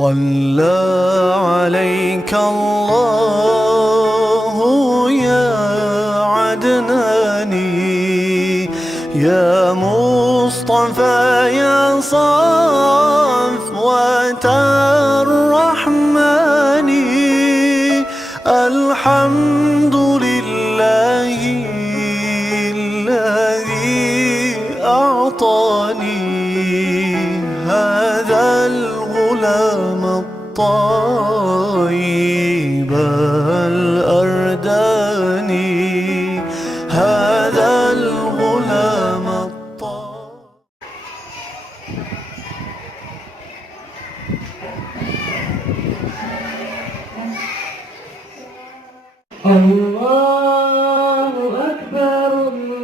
صلى عليك الله يا عدناني، يا مصطفى يا صفوة الرحمن. الحمد لله الذي أعطاني هذا الغلام الطيب الأرداني، هذا الغلام الطيب. الله أكبر الله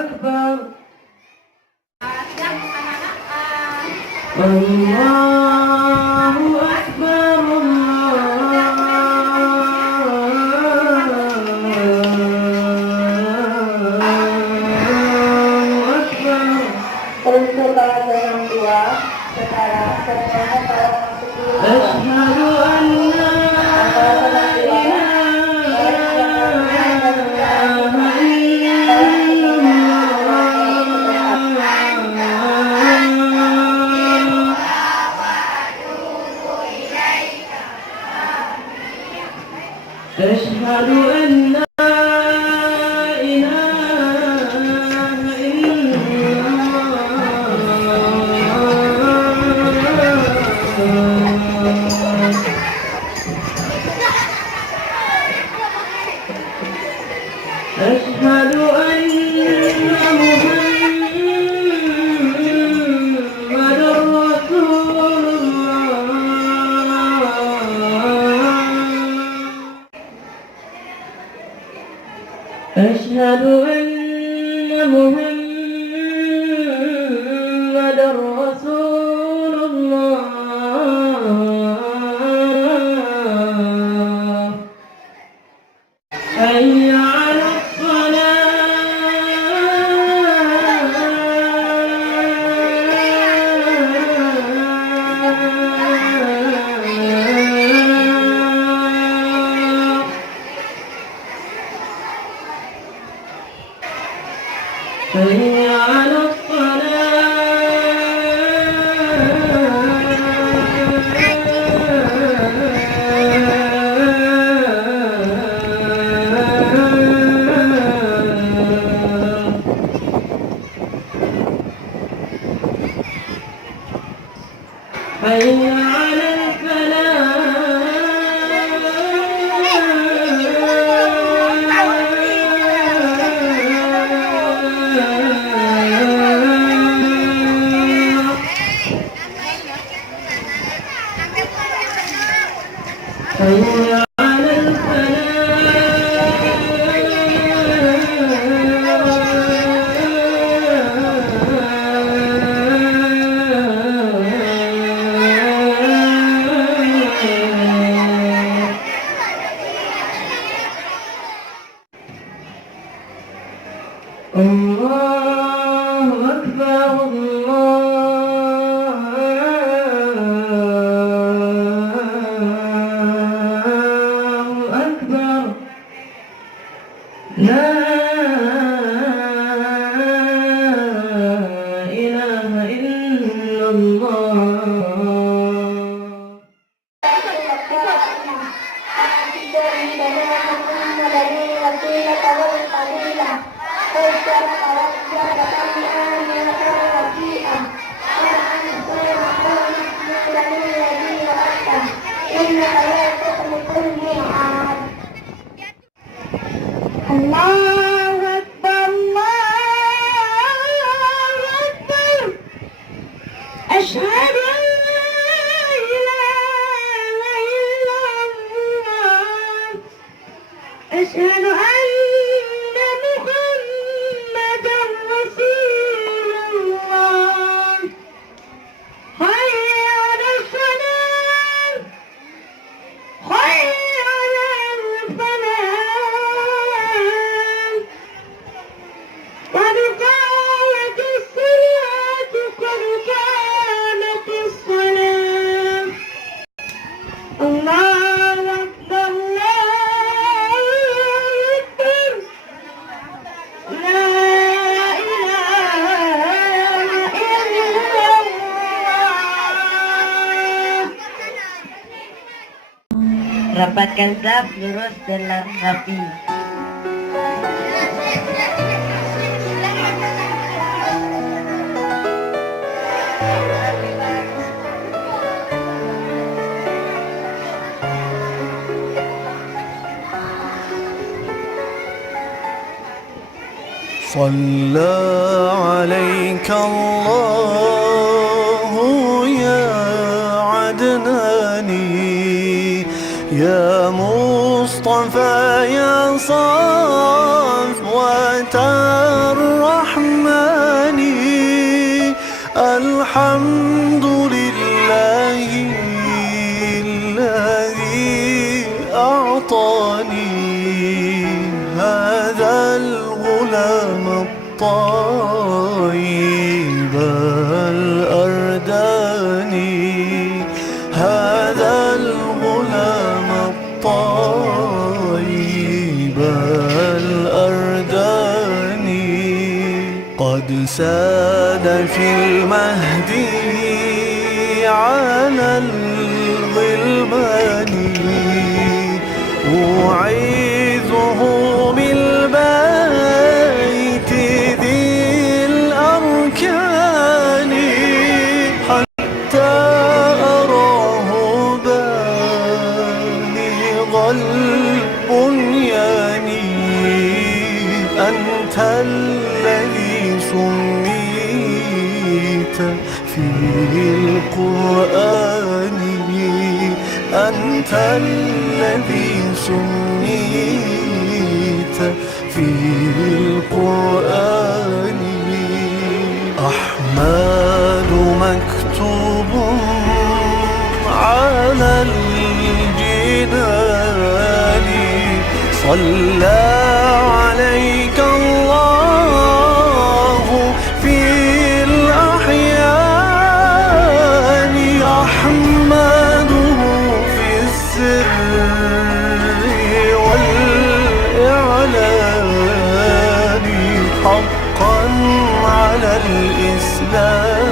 أكبر الله أكبر الله أكبر. Untuk para orang tua, sekarang semuanya tolong masuk dulu. Asyhadu an la أشهد أن لا إله إلا الله. أشهد أن محمدًا رسول الله. أشهد أن محمدًا رسول الله. حي على الصلاة. حي على الصلاة. حي على الفلاح. حي على الفلاح. الله أكبر الله أكبر. لا إله إلا الله. الله أكبر الله أكبر. أشهد أن لا إله إلا الله. أشهد أن محمدا رسول الله. حي على الصلاة. لا إله إلا الله. Rapatkan saf, lurus dan rapi. صلى عليك الله يا عدناني يا مصطفى يا صفوة الرحمن الحمد لله الذي أعطاني هذا الغلام الطيب الأرداني هذا الغلام الطيب الأرداني قد ساد في المهدي على الغلمان أعيذه بالبيت ذي الأركان حتى أراه بالغ البنيان أنت الذي سميت في القرآن أنت الذي سميت في القرآن أحمد مكتوب على الجنان صلى عليك الله في الأحيان أحمده في السر والإعلان حقا على الإسلام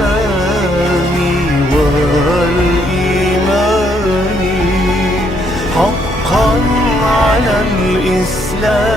والإيمان حقا على الإسلام